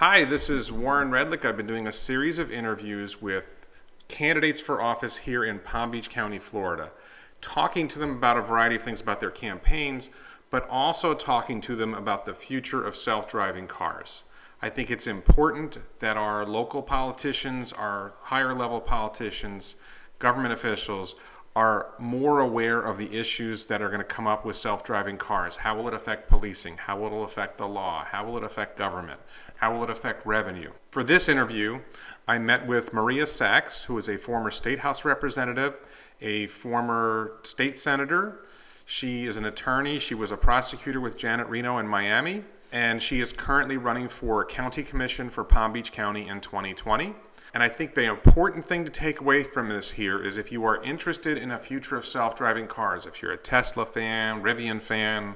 Hi, this is Warren Redlick. I've been doing a series of interviews with candidates for office here in Palm Beach County, Florida, talking to them about a variety of things about their campaigns, but also talking to them about the future of self-driving cars. I think it's important that our local politicians, our higher level politicians, government officials are more aware of the issues that are going to come up with self-driving cars. How will it affect policing? How will it affect the law? How will it affect government? How will it affect revenue? For this interview, I met with Maria Sachs, who is a former state house representative, a former state senator. She is an attorney. She was a prosecutor with Janet Reno in Miami, and she is currently running for county commission for Palm Beach County in 2020. And I think the important thing to take away from this here is if you are interested in a future of self-driving cars, if you're a Tesla fan, Rivian fan,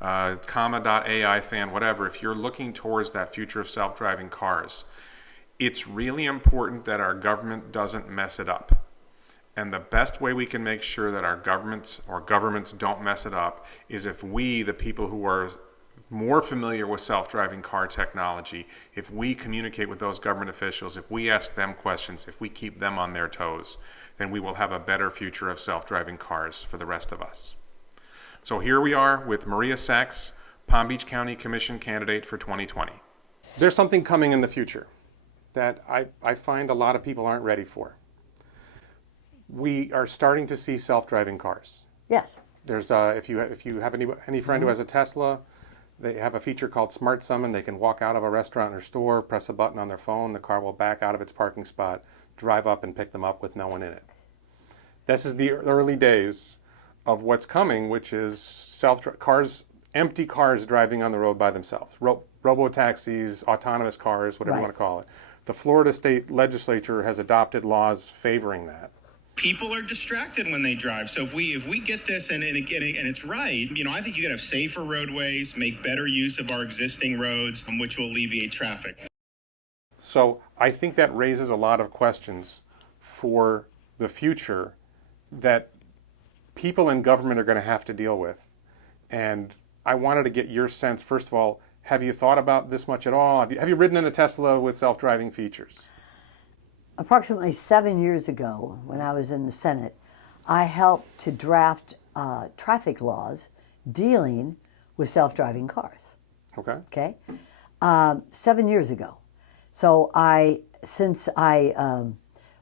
Comma.ai fan, whatever, if you're looking towards that future of self-driving cars, it's really important that our government doesn't mess it up. And the best way we can make sure that our governments or governments don't mess it up is if we, the people who are more familiar with self-driving car technology, if we communicate with those government officials, if we ask them questions, if we keep them on their toes, then we will have a better future of self-driving cars for the rest of us. So here we are with Maria Sachs, Palm Beach County Commission candidate for 2020. There's something coming in the future that I find a lot of people aren't ready for. We are starting to see self-driving cars. Yes. There's if you have any friend who has a Tesla, they have a feature called Smart Summon. They can walk out of a restaurant or store, press a button on their phone, the car will back out of its parking spot, drive up and pick them up with no one in it. This is the early days of what's coming, which is empty cars driving on the road by themselves. Robo-taxis, autonomous cars, whatever you want to call it. The Florida State Legislature has adopted laws favoring that. People are distracted when they drive. So if we get this and it's right, I think you could have safer roadways, make better use of our existing roads, which will alleviate traffic. So I think that raises a lot of questions for the future that people in government are going to have to deal with. And I wanted to get your sense, first of all, have you thought about this much at all? Have you ridden in a Tesla with self-driving features? Approximately 7 years ago, when I was in the Senate, I helped to draft traffic laws dealing with self-driving cars. Okay. 7 years ago. So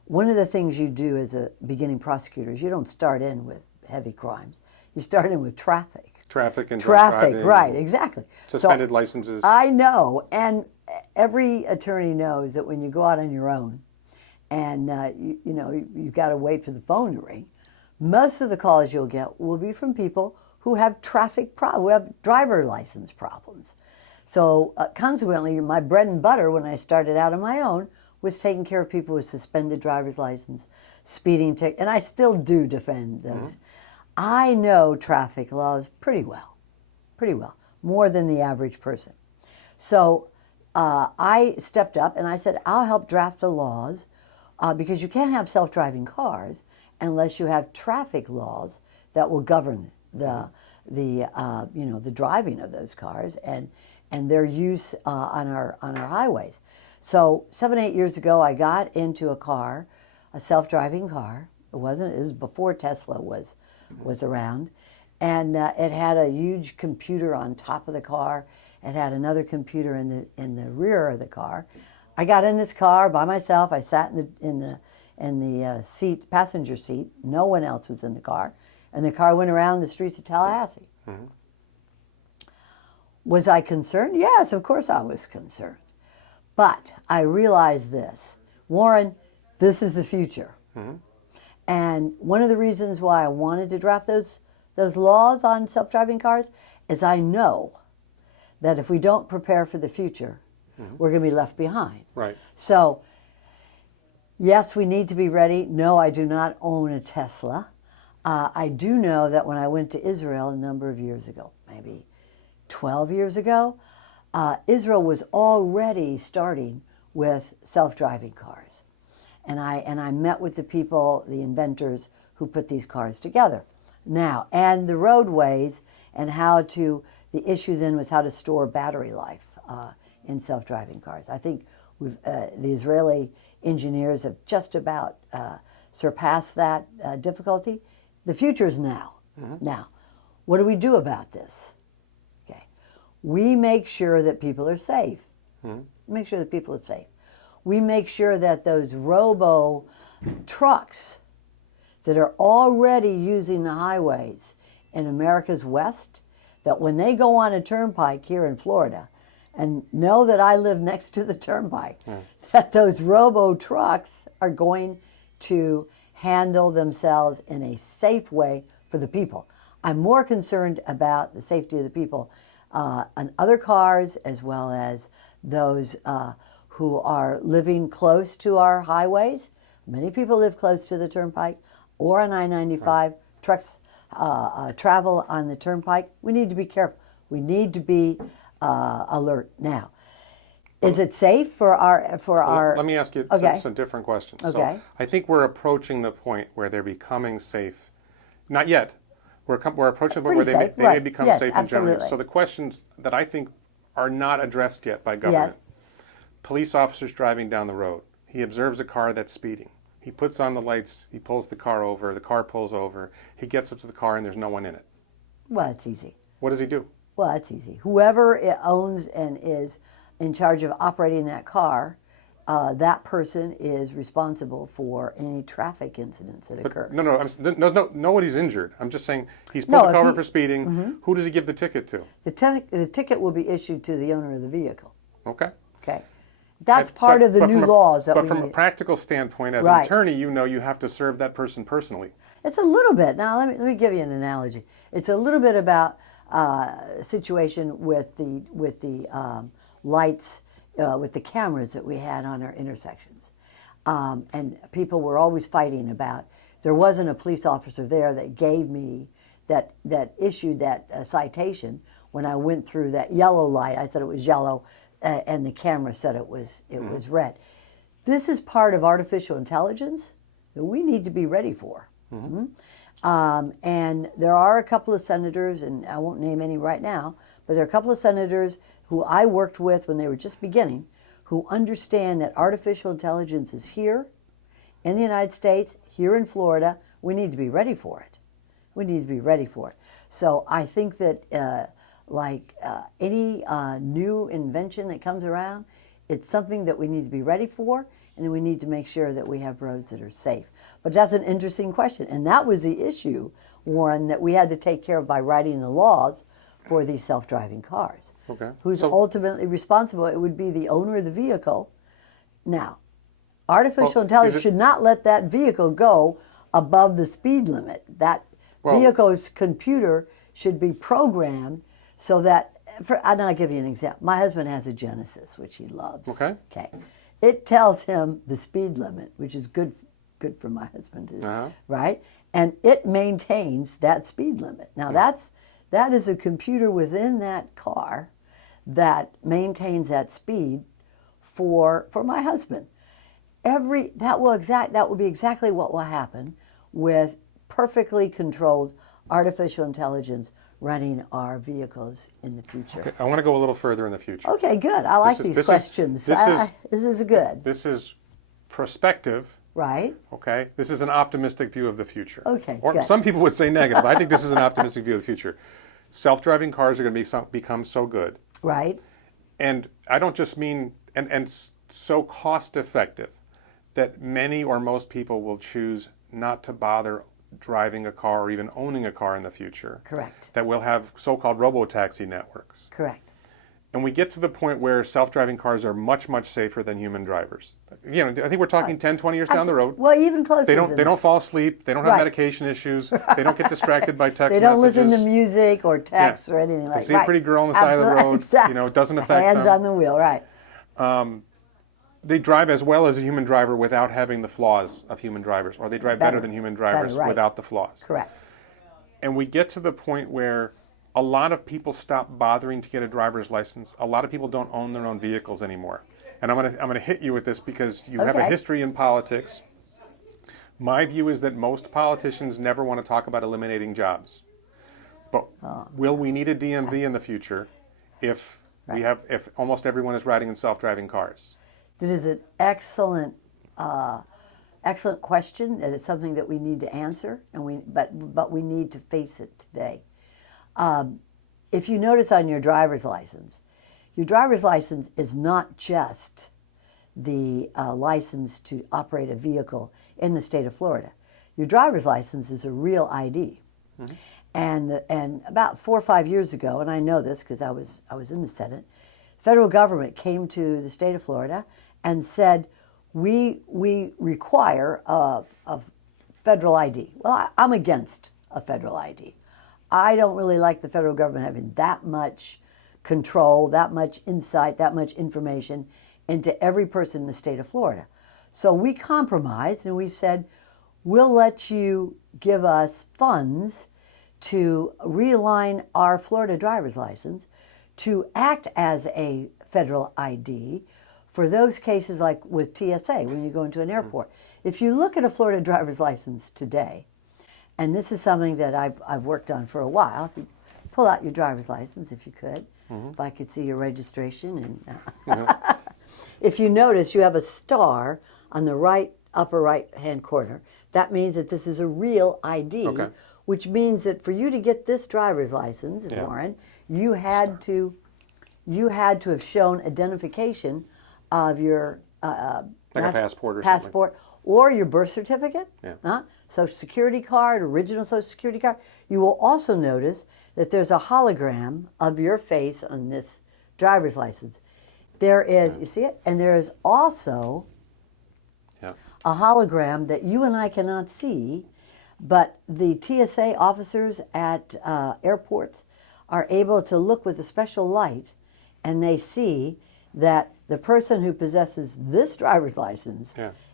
one of the things you do as a beginning prosecutor is you don't start in with heavy crimes. You start in with traffic. Traffic and driving. Right, exactly. Suspended licenses. I know, and every attorney knows that when you go out on your own, and you've got to wait for the phone to ring, most of the calls you'll get will be from people who have who have driver license problems. So consequently, my bread and butter when I started out on my own was taking care of people with suspended driver's license, speeding ticket, and I still do defend those. Mm-hmm. I know traffic laws pretty well, more than the average person. So I stepped up and I said, I'll help draft the laws because you can't have self-driving cars unless you have traffic laws that will govern the driving of those cars and their use on our highways. So 7-8 years ago, I got into a self-driving car. It was before Tesla was around, and it had a huge computer on top of the car. It had another computer in the rear of the car. I got in this car by myself. I sat in the passenger seat. No one else was in the car, and the car went around the streets of Tallahassee. Mm-hmm. Was I concerned? Yes, of course I was concerned. But I realized this, Warren, this is the future. Mm-hmm. And one of the reasons why I wanted to draft those laws on self-driving cars is I know that if we don't prepare for the future, we're going to be left behind. Right. So, yes, we need to be ready. No, I do not own a Tesla. I do know that when I went to Israel a number of years ago, maybe 12 years ago, Israel was already starting with self-driving cars. And I met with the people, the inventors who put these cars together. Now, and the roadways and the issue then was how to store battery life in self-driving cars. I think the Israeli engineers have just about surpassed that difficulty. The future is now. Now, what do we do about this? Okay, we make sure that people are safe. Make sure that people are safe. We make sure that those robo trucks that are already using the highways in America's West, that when they go on a turnpike here in Florida, and know that I live next to the turnpike, that those robo trucks are going to handle themselves in a safe way for the people. I'm more concerned about the safety of the people on other cars, as well as those who are living close to our highways. Many people live close to the turnpike or on I-95. Trucks travel on the turnpike. We need to be careful. We need to be alert. Now, is it safe for our? Let me ask you some different questions. Okay. So I think we're approaching the point where they're becoming safe. Not yet. We're approaching the point where they may become safe in general. So the questions that I think are not addressed yet by government. Yes. Police officers driving down the road. He observes a car that's speeding. He puts on the lights. He pulls the car over. The car pulls over. He gets up to the car and there's no one in it. Well, it's easy. What does he do? Well, it's easy. Whoever owns and is in charge of operating that car, that person is responsible for any traffic incidents that occur. Nobody's injured. I'm just saying he's pulled the car over for speeding. Who does he give the ticket to? The ticket will be issued to the owner of the vehicle. Okay. Okay. That's part of the new laws that we But from a practical standpoint, as an attorney, you have to serve that person personally. It's a little bit. Now, let me give you an analogy. It's a little bit about situation with the lights, with the cameras that we had on our intersections. And people were always fighting about, there wasn't a police officer there that gave me, that issued that citation when I went through that yellow light. I said it was yellow, and the camera said it was red. This is part of artificial intelligence that we need to be ready for. And there are a couple of senators, and I won't name any right now, but there are a couple of senators who I worked with when they were just beginning, who understand that artificial intelligence is here in the United States, here in Florida. We need to be ready for it. We need to be ready for it. So I think that any new invention that comes around, it's something that we need to be ready for, and then we need to make sure that we have roads that are safe. But that's an interesting question, and that was the issue, Warren, that we had to take care of by writing the laws for these self-driving cars. Okay. Who's ultimately responsible? It would be the owner of the vehicle. Now, artificial intelligence should not let that vehicle go above the speed limit. That vehicle's computer should be programmed so that, and I'll give you an example. My husband has a Genesis, which he loves. Okay. It tells him the speed limit, which is good for my husband too, right? And it maintains that speed limit. Now that is a computer within that car that maintains that speed for my husband. That will be exactly what will happen with perfectly controlled artificial intelligence running our vehicles in the future. Okay, I want to go a little further in the future. Okay, good. I like these questions. This is good. This is prospective. Right. Okay. This is an optimistic view of the future. Okay. Or good. some people would say negative. I think this is an optimistic view of the future. Self-driving cars are going to become so good. Right. And I don't just mean and so cost effective that many or most people will choose not to bother driving a car or even owning a car in the future. Correct. That we'll have so-called robo-taxi networks. Correct. And we get to the point where self-driving cars are much, much safer than human drivers. I think we're talking 10, 20 years down the road. Well, even closer. They don't fall asleep. They don't have medication issues. They don't get distracted by text messages. They don't listen to music or text or anything like that. They see a pretty girl on the side of the road. Exactly. It doesn't affect them. Hands on the wheel, right. They drive as well as a human driver without having the flaws of human drivers, or they drive better than human drivers without the flaws. Correct. And we get to the point where a lot of people stop bothering to get a driver's license. A lot of people don't own their own vehicles anymore. And I'm gonna hit you with this because you have a history in politics. My view is that most politicians never want to talk about eliminating jobs. But will we need a DMV in the future if We have, if almost everyone is riding in self-driving cars. This is an excellent, excellent question. That is something that we need to answer, and but we need to face it today. If you notice on your driver's license is not just the license to operate a vehicle in the state of Florida. Your driver's license is a real ID. Mm-hmm. And about 4 or 5 years ago, and I know this because I was in the Senate, federal government came to the state of Florida and said, we require a federal ID. Well, I'm against a federal ID. I don't really like the federal government having that much control, that much insight, that much information into every person in the state of Florida. So we compromised and we said, we'll let you give us funds to realign our Florida driver's license to act as a federal ID for those cases like with TSA when you go into an airport. If you look at a Florida driver's license today, and this is something that I've worked on for a while, if you pull out your driver's license if you could, if I could see your registration. And if you notice, you have a star on the right upper right-hand corner. That means that this is a real ID, which means that for you to get this driver's license, Warren, you had to have shown identification of your like a passport or something. Or your birth certificate, Social Security card, original Social Security card. You will also notice that there's a hologram of your face on this driver's license. There is, you see it? And there is also a hologram that you and I cannot see, but the TSA officers at airports are able to look with a special light, and they see that the person who possesses this driver's license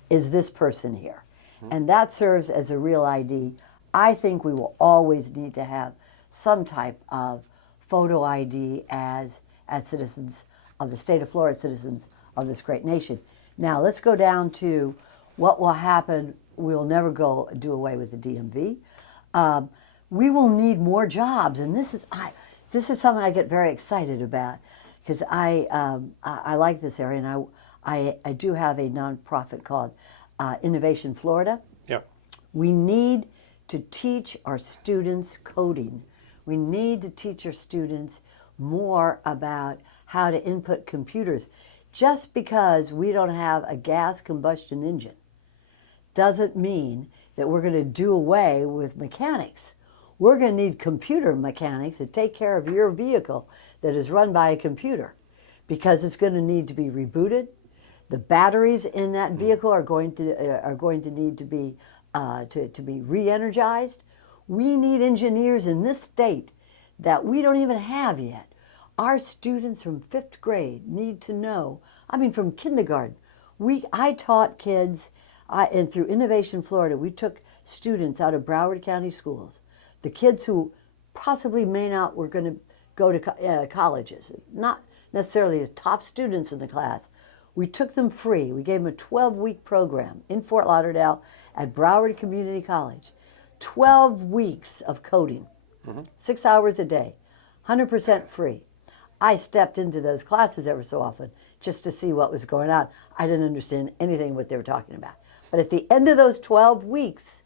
is this person here. And that serves as a real ID. I think we will always need to have some type of photo ID as citizens of the state of Florida, citizens of this great nation. Now let's go down to what will happen. We'll never do away with the DMV. We will need more jobs, and this is something I get very excited about because I like this area, and I do have a nonprofit called Innovation Florida. We need to teach our students coding. We need to teach our students more about how to input computers. Just because we don't have a gas combustion engine doesn't mean that we're going to do away with mechanics. We're going to need computer mechanics to take care of your vehicle that is run by a computer, because it's going to need to be rebooted. The batteries in that vehicle are going to need to be re-energized. We need engineers in this state that we don't even have yet. Our students from 5th grade need to know. I mean, from kindergarten, I taught kids, and through Innovation Florida, we took students out of Broward County schools, the kids who possibly may not were going to go to colleges, not necessarily the top students in the class. We took them free. We gave them a 12-week program in Fort Lauderdale at Broward Community College. 12 weeks of coding, 6 hours a day, 100% free. I stepped into those classes ever so often just to see what was going on. I didn't understand anything what they were talking about. But at the end of those 12 weeks,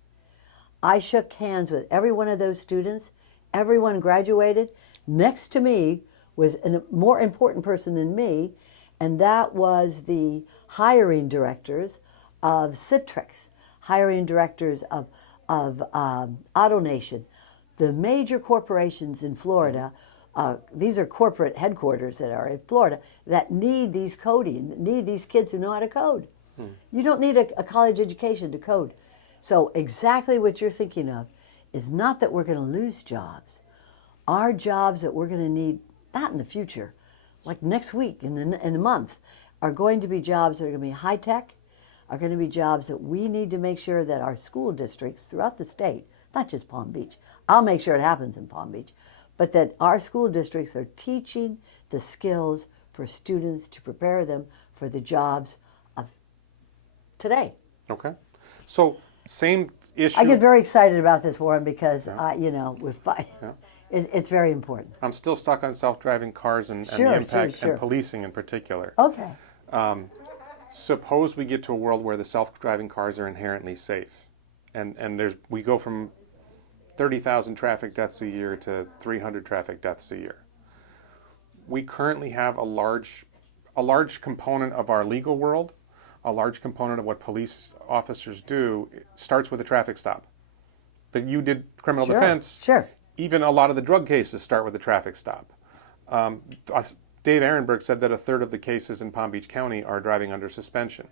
I shook hands with every one of those students. Everyone graduated. Next to me was a more important person than me, and that was the hiring directors of Citrix, hiring directors of AutoNation, the major corporations in Florida. These are corporate headquarters that are in Florida that need these coding, need these kids who know how to code. You don't need a college education to code. So exactly what you're thinking of is not that we're going to lose jobs. Our jobs that we're going to need, not in the future, like next week, in the month, are going to be jobs that are going to be high-tech, are going to be jobs that we need to make sure that our school districts throughout the state, not just Palm Beach, I'll make sure it happens in Palm Beach, but that our school districts are teaching the skills for students to prepare them for the jobs of today. Okay. So same issue. I get very excited about this, Warren, because, we're It's very important. I'm still stuck on self-driving cars and Sure, the impact sure. and policing in particular. Okay. Suppose we get to a world where the self-driving cars are inherently safe, and we go from 30,000 traffic deaths a year to 300 traffic deaths a year. We currently have a large component of our legal world, a large component of what police officers do starts with a traffic stop. That you did criminal Sure, defense. sure. Even a lot of the drug cases start with a traffic stop. Dave Ehrenberg said that a third of the cases in Palm Beach County are driving under suspension.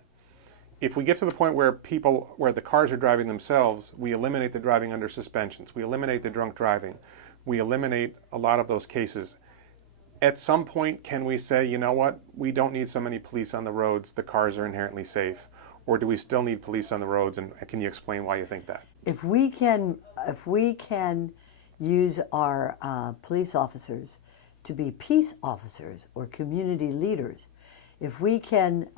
If we get to the point where the cars are driving themselves, we eliminate the driving under suspensions. We eliminate the drunk driving. We eliminate a lot of those cases. At some point, can we say, you know what, we don't need so many police on the roads, the cars are inherently safe? Or do we still need police on the roads, and can you explain why you think that? If we can use our police officers to be peace officers or community leaders, if we can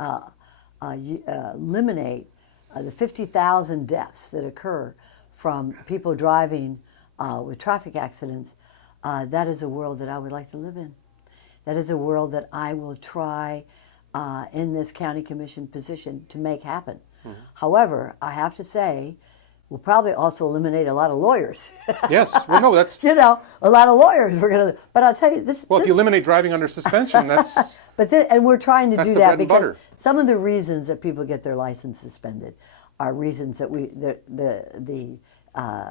eliminate the 50,000 deaths that occur from people driving with traffic accidents, that is a world that I would like to live in. That is a world that I will try in this county commission position to make happen. Mm-hmm. However, I have to say, we'll probably also eliminate a lot of lawyers. Yes, well, no, that's a lot of lawyers. But I'll tell you this. Well, if you eliminate driving under suspension, that's. And we're trying to do that bread and because butter. Some of the reasons that people get their license suspended are reasons that the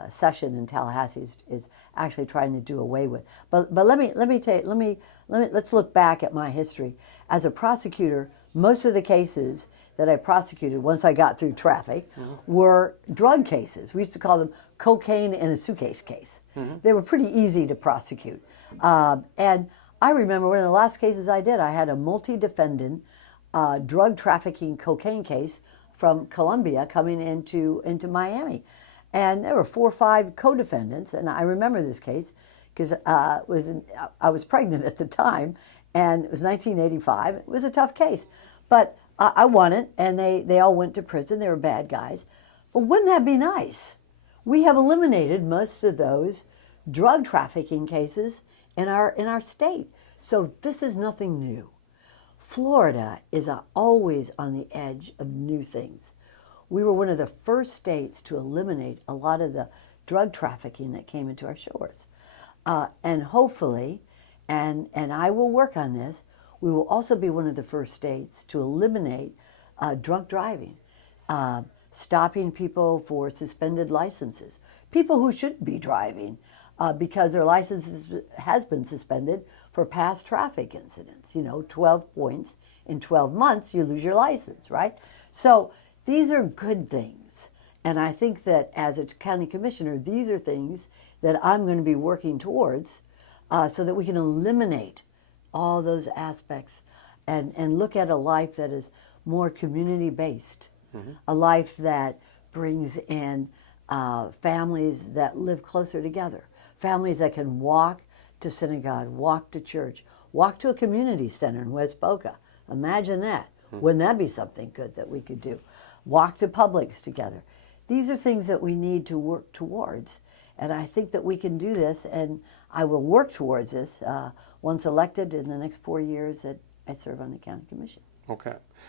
session in Tallahassee is actually trying to do away with. But let's look back at my history as a prosecutor. Most of the cases that I prosecuted once I got through traffic were drug cases. We used to call them cocaine in a suitcase case. They were pretty easy to prosecute. And I remember one of the last cases I did, I had a multi-defendant drug trafficking cocaine case from Colombia coming into Miami. And there were 4 or 5 co-defendants, and I remember this case because I was pregnant at the time, and it was 1985. It was a tough case, but I won it, and they all went to prison. They were bad guys. But wouldn't that be nice? We have eliminated most of those drug trafficking cases in our state. So this is nothing new. Florida is always on the edge of new things. We were one of the first states to eliminate a lot of the drug trafficking that came into our shores. And hopefully, and I will work on this, we will also be one of the first states to eliminate drunk driving, stopping people for suspended licenses, people who shouldn't be driving because their license has been suspended for past traffic incidents. 12 points in 12 months, you lose your license, right? So these are good things. And I think that as a county commissioner, these are things that I'm going to be working towards so that we can eliminate all those aspects and look at a life that is more community-based, a life that brings in families that live closer together, families that can walk to synagogue, walk to church, walk to a community center in West Boca. Imagine that. Wouldn't that be something good that we could do? Walk to Publix together. These are things that we need to work towards. And I think that we can do this, and I will work towards this once elected in the next 4 years that I serve on the county commission. Okay.